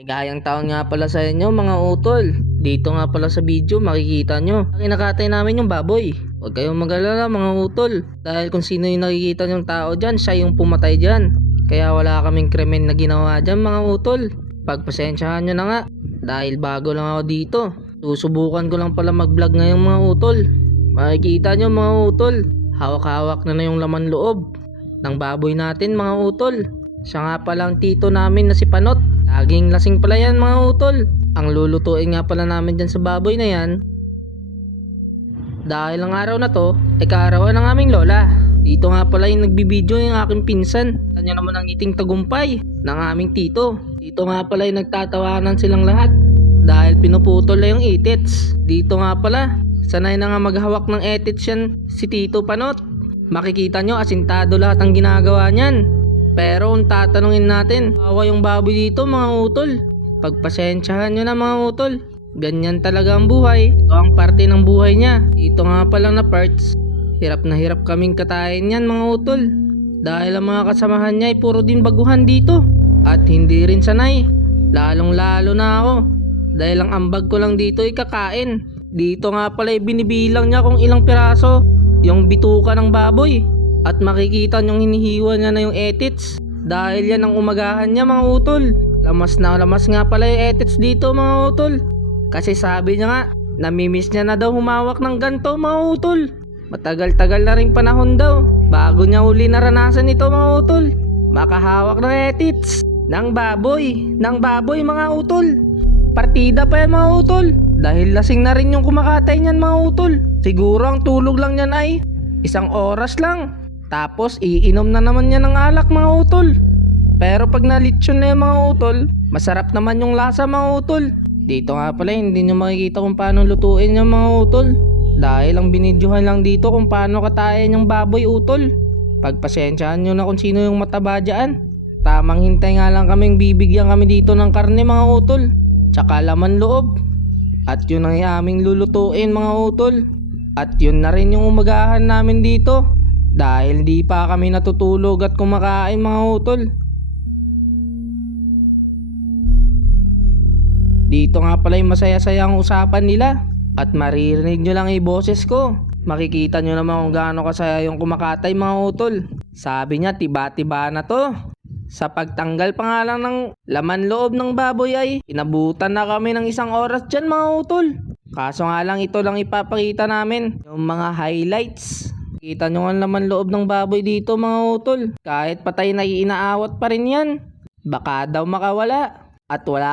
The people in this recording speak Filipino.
Gayang taon nga pala sa inyo mga utol. Dito nga pala sa video makikita nyo. Kinakatay namin yung baboy. Huwag kayong mag-alala mga utol. Dahil kung sino yung nakikita nyong tao dyan, siya yung pumatay dyan. Kaya wala kaming krimen na ginawa dyan mga utol. Pagpasensyahan nyo na nga. Dahil bago lang ako dito. Susubukan ko lang pala mag-vlog ngayong mga utol. Makikita nyo mga utol. Hawak-hawak na yung laman loob ng baboy natin mga utol. Siya nga palang tito namin na si Panot. Laging lasing pala yan mga utol. Ang lulutuin nga pala namin dyan sa baboy na yan. Dahil ang araw na to, kaarawan ng aming lola. Dito nga pala yung nagbibideo yung aking pinsan. Kanya naman ang ngiting tagumpay ng aming tito. Dito nga pala yung nagtatawanan silang lahat. Dahil pinuputol na yung itits. Dito nga pala, sanay na nga maghawak ng etits yan si Tito Panot. Makikita nyo asintado lahat ang ginagawa niyan. Pero kung tatanungin natin, awa yung baboy dito mga utol. Pagpasensyahan nyo na mga utol. Ganyan talaga ang buhay. Ito ang parte ng buhay niya. Dito nga pala na parts. Hirap na hirap kaming katayin yan mga utol. Dahil ang mga kasamahan niya ay puro din baguhan dito. At hindi rin sanay. Lalong lalo na ako. Dahil ang ambag ko lang dito ay kakain. Dito nga pala ay binibilang niya kung ilang piraso yung bituka ng baboy. At makikita nyong hinihiwa niya na yung etits. Dahil yan ang umagahan niya mga utol. Lamas na lamas nga pala yung etits dito mga utol. Kasi sabi niya nga, namimiss niya na daw humawak ng ganto mga utol. Matagal-tagal na rin panahon daw bago niya uli naranasan ito mga utol. Makahawak ng etits ng baboy mga utol. Partida pa yan mga utol. Dahil lasing na rin yung kumakatay niyan mga utol. Siguro ang tulog lang niyan ay 1 oras lang. Tapos iinom na naman niya ng alak mga utol. Pero pag nalitsyon na yung mga utol, masarap naman yung lasa mga utol. Dito nga pala hindi nyo makikita kung paano lutuin yung mga utol. Dahil ang binidyohan lang dito kung paano katayin yung baboy utol. Pagpasensyahan nyo na kung sino yung mataba dyan. Tamang hintay nga lang kaming bibigyan kami dito ng karne mga utol. Tsaka laman loob. At yun ang aming lulutuin mga utol. At yun na rin yung umagahan namin dito. Dahil di pa kami natutulog at kumakain mga utol. Dito nga pala yung masaya-saya ang usapan nila. At maririnig nyo lang yung boses ko. Makikita nyo naman kung gaano kasaya yung kumakatay mga utol. Sabi niya tiba-tiba na to. Sa pagtanggal pa nga lang ng laman loob ng baboy ay inabutan na kami ng 1 oras dyan mga utol. Kaso nga lang ito lang ipapakita namin. Yung mga highlights. Kita nyo ang laman loob ng baboy dito mga utol. Kahit patay na inaawat pa rin yan. Baka daw makawala. At wala